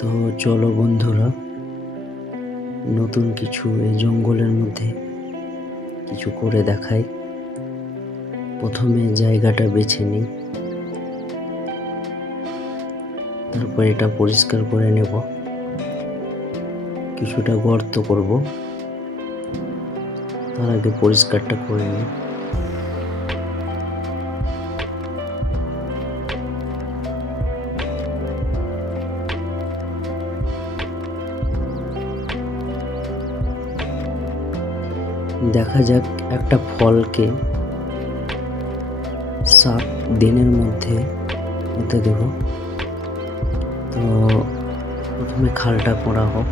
তো চলো বন্ধুরা, নতুন কিছু এই জঙ্গলের মধ্যে কিছু করে দেখাই। প্রথমে জায়গাটা বেছে নিই, তারপর এটা পরিষ্কার করে নেব। কিছুটা গর্ত করব, তার আগে পরিষ্কারটা করে নিই। দেখা যাক একটা ফলকে 7 দিনের মধ্যে হতে দেব। তো প্রথমে খালটা করা হোক।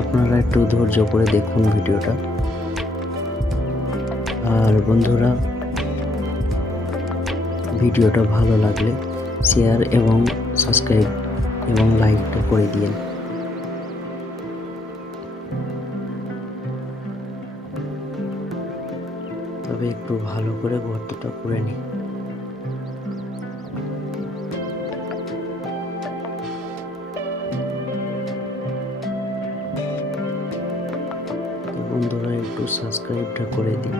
আপনারা একটু ধৈর্য করে দেখুন ভিডিওটা। আর বন্ধুরা, ভিডিওটা ভালো লাগলে শেয়ার এবং সাবস্ক্রাইব এবং লাইকটা করে দিন। তবে একটু ভালো করে গর্তটা করে নিই। তো বন্ধুরা, একটু সাবস্ক্রাইবটা করে দিন।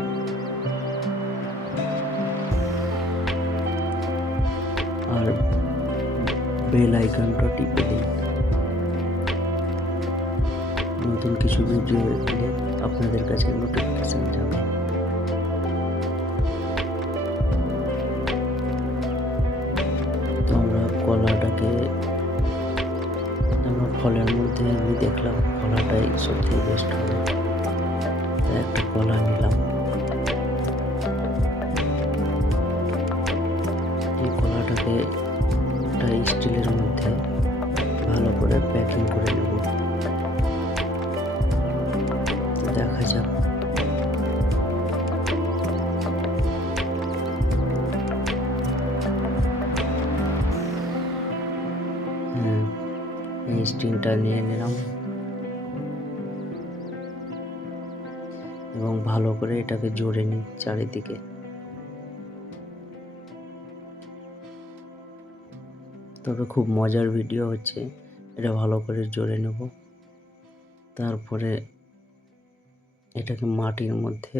আর বেল আইকনটা টিপে দিন। নতুন কিছু ভিডিও দিলে আপনাদের কাছে নোটিফিকেশন যাবে। তো আমরা কলাটাকে, আমরা ফলের মধ্যে আমি দেখলাম কলাটাই সবথেকে বেস্ট হবে। একটা কলা নিলাম। এই কলাটাকে একটা স্টিলের মধ্যে ভালো করে প্যাকিং করে নেব। দেখা যাক। এই স্টিলটা নিয়ে নিলাম এবং ভালো করে এটাকে জোরে নিই চারিদিকে। তবে খুব মজার ভিডিও হচ্ছে, এটা ভালো করে জোরে নেব। তারপরে এটাকে মাটির মধ্যে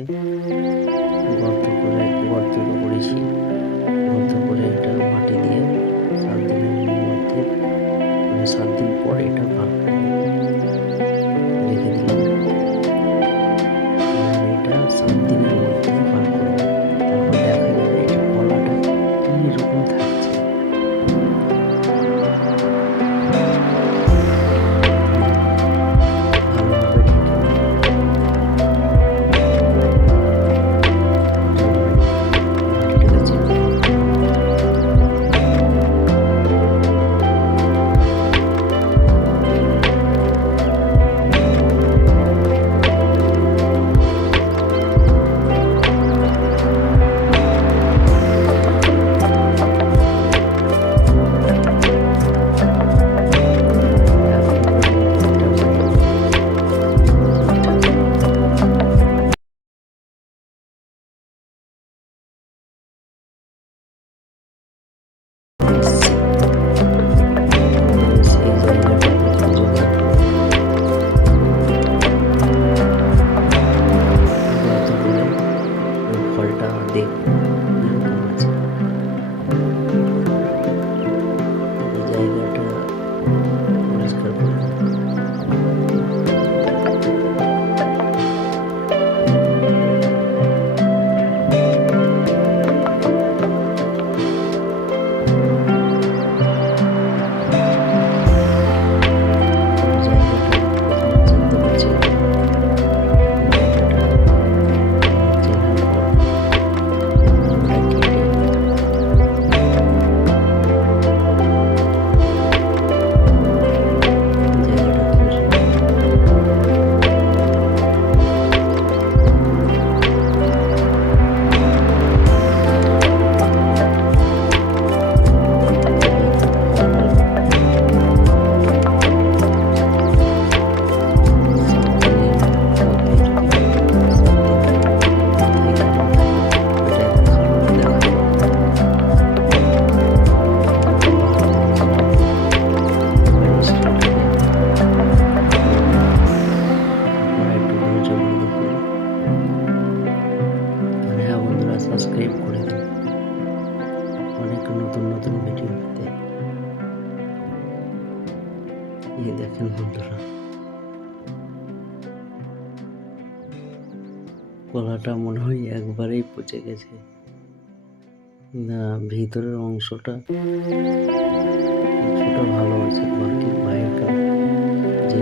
গর্ত করেছি। গর্ত করে এটা মাটি দিয়ে 7 দিনের মধ্যে, 7 দিন পরে এটা ভাগ রেখে দিলাম। এটা 7 দিনের মধ্যে ভাগ করব। তারপর দেখা যাবে এটা কলাটা কীরকম থাকছে। কলাটা মনে হয় একবারেই পচে গেছে। না, ভিতরের অংশটা কিছুটা ভালো আছে, বাকি বাইরেটা যে